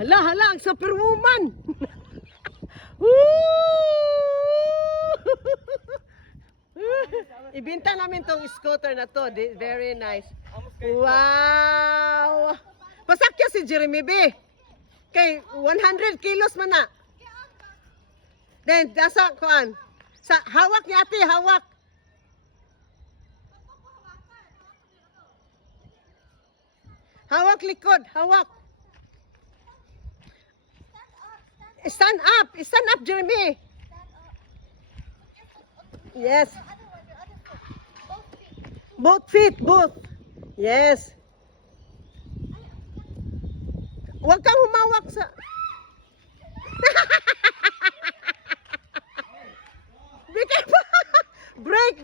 Hala, hala, ang superwoman! Ibinta namin tong scooter na to. Very nice. Wow! Pasakya si Jeremy B. Kay 100 kilos man na. Then, dasa kuan. Sa hawak niya ate, hawak. Hawak likod, hawak. Stand up, Jeremy. Yes. Both feet, both. Yes. Huwag kang humawak sa... Be careful. Break.